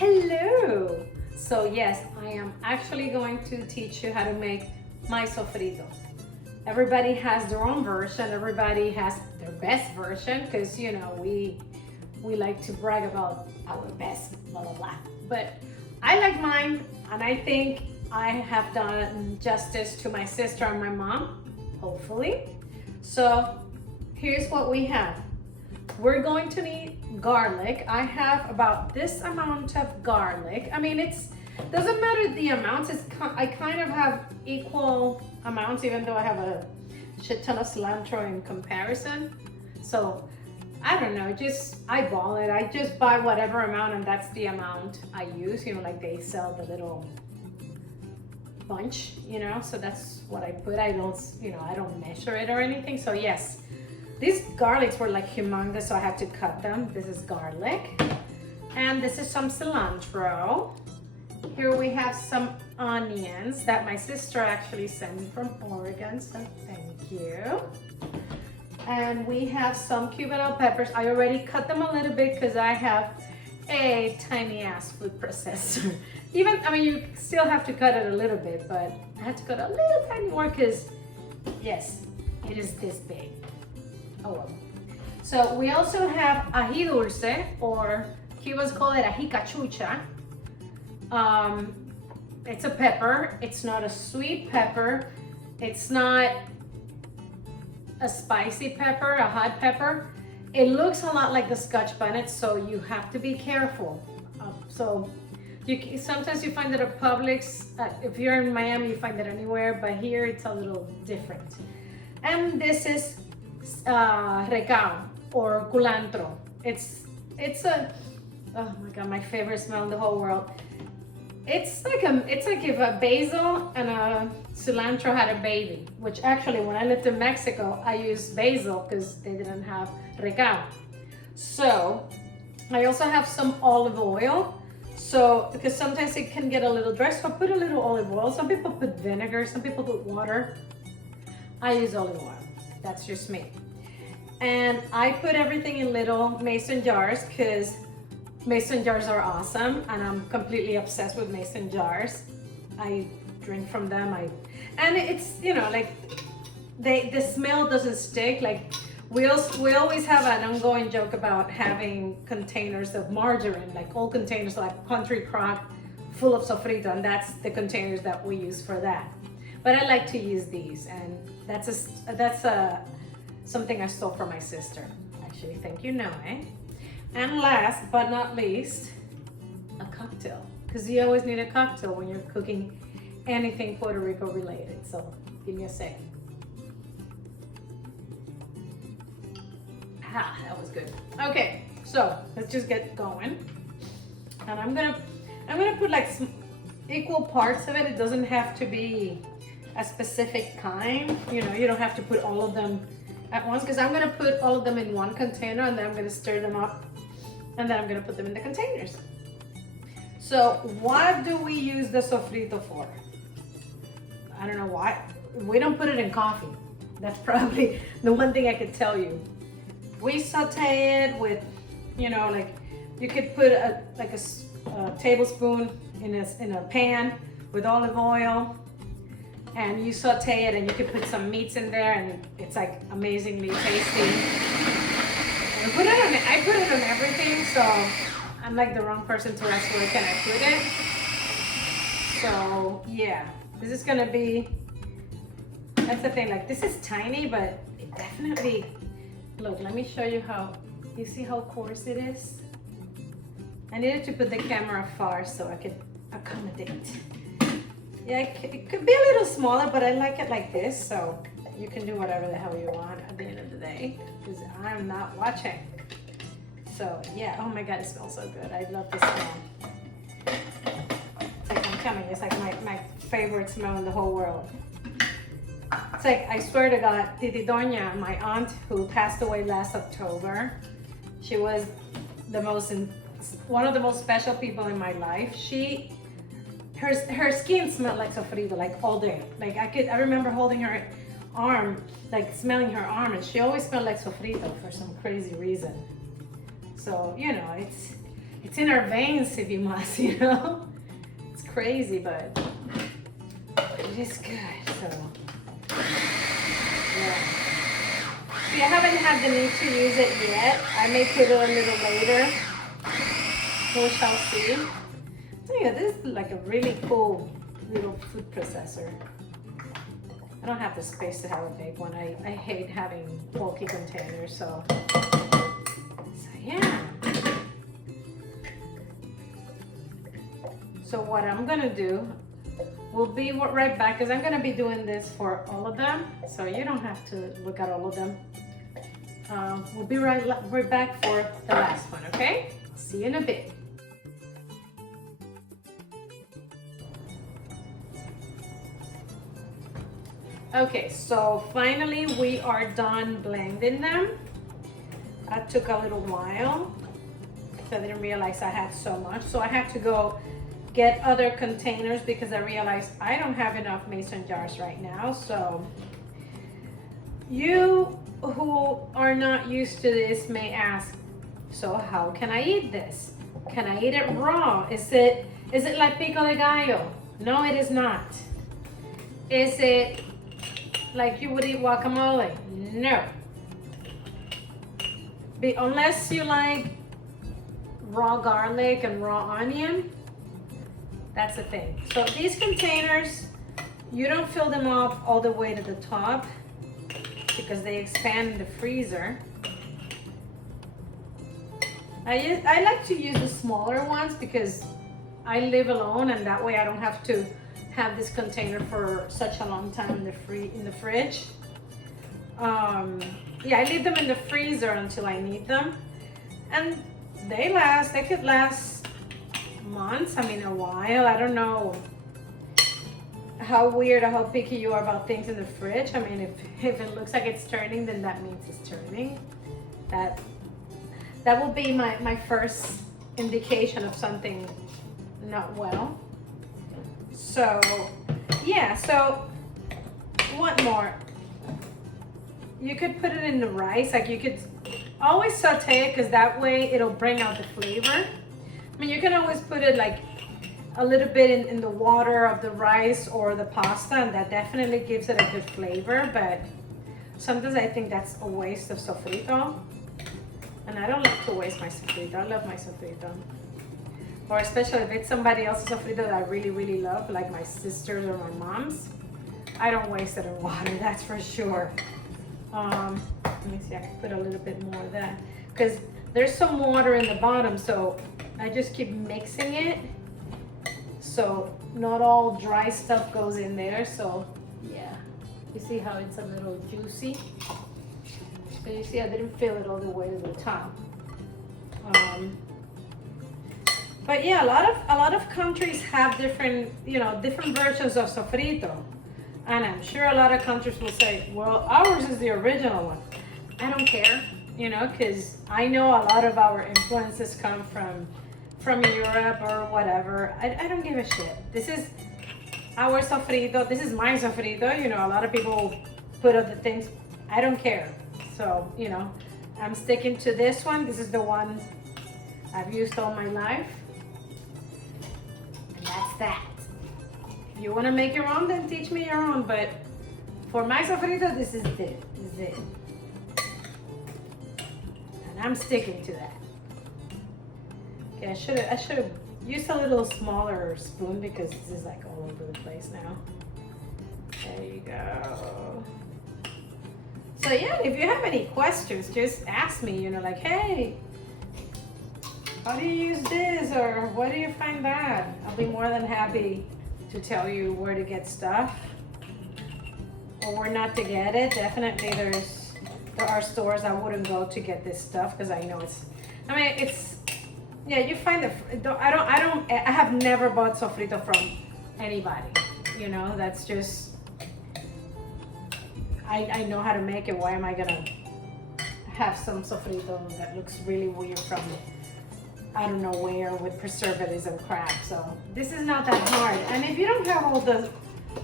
Hello! So yes, I am actually going to teach you how to make my sofrito. Everybody has their own version, everybody has their best version because you know we like to brag about our best blah blah blah. But I like mine and I think I have done justice to my sister and my mom, hopefully. So here's what we have. We're going to need garlic. I have about this amount of garlic. I mean, it's doesn't matter the amounts. I kind of have equal amounts, even though I have a shit ton of cilantro in comparison. So I don't know, just eyeball it. I just buy whatever amount, and that's the amount I use. You know, like they sell the little bunch. You know, so that's what I put. I don't measure it or anything. So yes. These garlics were like humongous, so I had to cut them. This is garlic. And this is some cilantro. Here we have some onions that my sister actually sent me from Oregon, so thank you. And we have some Cuban bell peppers. I already cut them a little bit because I have a tiny ass food processor. I mean, you still have to cut it a little bit, but I had to cut a little tiny more because, yes, it is this big. Oh well. So we also have ají dulce, or Cubans call it ají cachucha. It's a pepper. It's not a sweet pepper. It's not a spicy pepper, a hot pepper. It looks a lot like the Scotch bonnet, so you have to be careful. Sometimes you find it at Publix. If you're in Miami, you find it anywhere, but here it's a little different. And this is recao or culantro. It's a, oh my god, my favorite smell in the whole world. It's like if a basil and a cilantro had a baby, which actually when I lived in Mexico, I used basil because they didn't have recao. So I also have some olive oil. So because sometimes it can get a little dry, so I put a little olive oil. Some people put vinegar, some people put water. I use olive oil. That's just me. And I put everything in little mason jars because mason jars are awesome and I'm completely obsessed with mason jars. I drink from them. And it's, you know, like the smell doesn't stick. Like we always have an ongoing joke about having containers of margarine, like old containers like country crock full of sofrito, and that's the containers that we use for that. But I like to use these, and that's something I stole from my sister. Actually, thank you, Noe. And last but not least, a cocktail. Because you always need a cocktail when you're cooking anything Puerto Rico related. So give me a second. Ah, that was good. Okay, so let's just get going. And I'm gonna put like some equal parts of it. It doesn't have to be a specific kind. You know, you don't have to put all of them at once because I'm gonna put all of them in one container and then I'm gonna stir them up and then I'm gonna put them in the containers. So what do we use the sofrito for? I don't know why. We don't put it in coffee. That's probably the one thing I could tell you. We saute it with, you know, like you could put a tablespoon in a pan with olive oil, and you saute it, and you could put some meats in there, and it's like amazingly tasty. And I put it on everything, so I'm like the wrong person to ask where can I put it. So yeah, this is gonna be, that's the thing, like this is tiny, but it definitely, look, let me show you how, you see how coarse it is? I needed to put the camera far so I could accommodate. Yeah, it could be a little smaller, but I like it like this, so you can do whatever the hell you want at the end of the day, because I'm not watching. So yeah, oh my god, it smells so good. I love this smell. It's like, I'm telling you, it's like my favorite smell in the whole world. It's like, I swear to God, Titi Doña, my aunt who passed away last October, she was one of the most special people in my life. Her skin smelled like sofrito, like all day. Like I remember holding her arm, like smelling her arm, and she always smelled like sofrito for some crazy reason. So, you know, it's in our veins, if you must, you know? It's crazy, but it is good, so. Yeah. If you haven't had the need to use it yet, I may put it a little later. We shall see. So yeah, this is like a really cool little food processor. I don't have the space to have a big one. I hate having bulky containers, so yeah. So what I'm gonna do, we'll be right back because I'm gonna be doing this for all of them, so you don't have to look at all of them. We'll be right back for the last one, okay? See you in a bit. Okay, so finally we are done blending them. That took a little while because I didn't realize I had so much. So I have to go get other containers because I realized I don't have enough mason jars right now. So you who are not used to this may ask, so how can I eat this? Can I eat it raw? Is it like pico de gallo? No, it is not. Is it like you would eat guacamole? No. Unless you like raw garlic and raw onion, that's the thing. So these containers, you don't fill them up all the way to the top because they expand in the freezer. I like to use the smaller ones because I live alone, and that way I don't have to have this container for such a long time in the fridge. Yeah, I leave them in the freezer until I need them, and they could last months, I mean a while. I don't know how weird or how picky you are about things in the fridge. I mean, if it looks like it's turning, then that means it's turning. That will be my first indication of something not well. So yeah, so what more? You could put it in the rice, like you could always saute it because that way it'll bring out the flavor. I mean, you can always put it like a little bit in the water of the rice or the pasta, and that definitely gives it a good flavor, but sometimes I think that's a waste of sofrito, and I don't like to waste my sofrito. I love my sofrito. Or especially if it's somebody else's sofrito that I really, really love, like my sisters or my mom's, I don't waste it in water, that's for sure. Let me see, I can put a little bit more of that because there's some water in the bottom, so I just keep mixing it so not all dry stuff goes in there. So yeah, you see how it's a little juicy. So you see I didn't fill it all the way to the top. But yeah, a lot of countries have different versions of sofrito. And I'm sure a lot of countries will say, well, ours is the original one. I don't care, because I know a lot of our influences come from Europe or whatever. I don't give a shit. This is our sofrito. This is my sofrito. A lot of people put other things. I don't care. So, I'm sticking to this one. This is the one I've used all my life. And that's that. If you want to make your own, then teach me your own. But for my sofrito, this is it. This is it. And I'm sticking to that. Okay, I should have used a little smaller spoon because this is like all over the place now. There you go. So yeah, if you have any questions, just ask me, like, hey, how do you use this? Or where do you find that? I'll be more than happy to tell you where to get stuff or where not to get it. Definitely there are stores I wouldn't go to get this stuff because I know you find I have never bought sofrito from anybody. That's just, I know how to make it. Why am I gonna have some sofrito that looks really weird from I don't know where with preservatives and crap? So this is not that hard. And if you don't have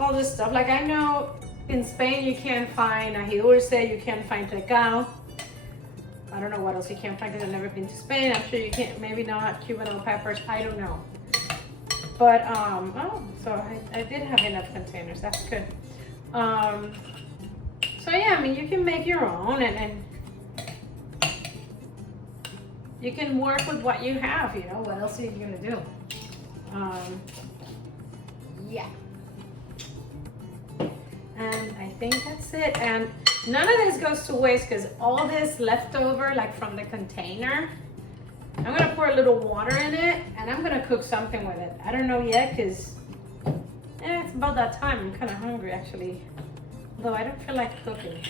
all this stuff, like I know in Spain you can't find ají dulce, you can't find recao. I don't know what else you can find because I've never been to Spain. I'm sure you can't, maybe not Cuban peppers, I don't know. But, oh, so I did have enough containers, that's good. So yeah, I mean, you can make your own and you can work with what you have, you know, what else are you gonna do? Yeah. And I think that's it. And none of this goes to waste because all this leftover, like from the container, I'm gonna pour a little water in it and I'm gonna cook something with it. I don't know yet because it's about that time. I'm kind of hungry actually. Though I don't feel like cooking.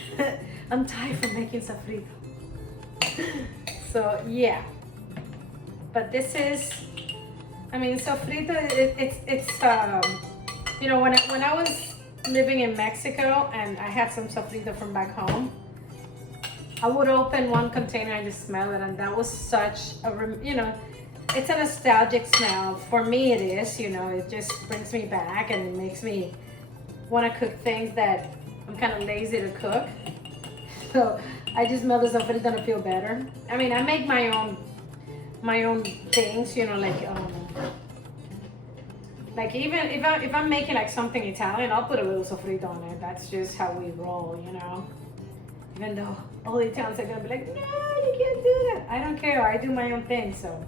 I'm tired from making sofrito. So yeah. But this is, I mean, sofrito, it's you know, when I was living in Mexico and I had some sofrito from back home, I would open one container and just smell it, and that was such a, you know, it's a nostalgic smell. For me it is, you know, it just brings me back and it makes me want to cook things that I'm kind of lazy to cook. So I just smell the sofrito and I feel better. I mean, I make my own things, you know, like even if I'm making like something Italian, I'll put a little sofrito on it. That's just how we roll, you know. Even though all the Italians are gonna be like, no, you can't do that. I don't care. I do my own thing. So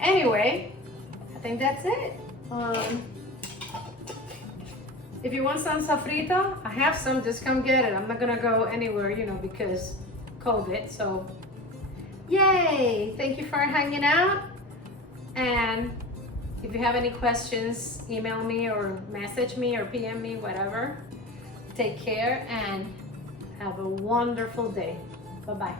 anyway, I think that's it. If you want some sofrito, I have some. Just come get it. I'm not gonna go anywhere, you know, because COVID. So yay! Thank you for hanging out. And if you have any questions, email me or message me or PM me, whatever. Take care and have a wonderful day. Bye-bye.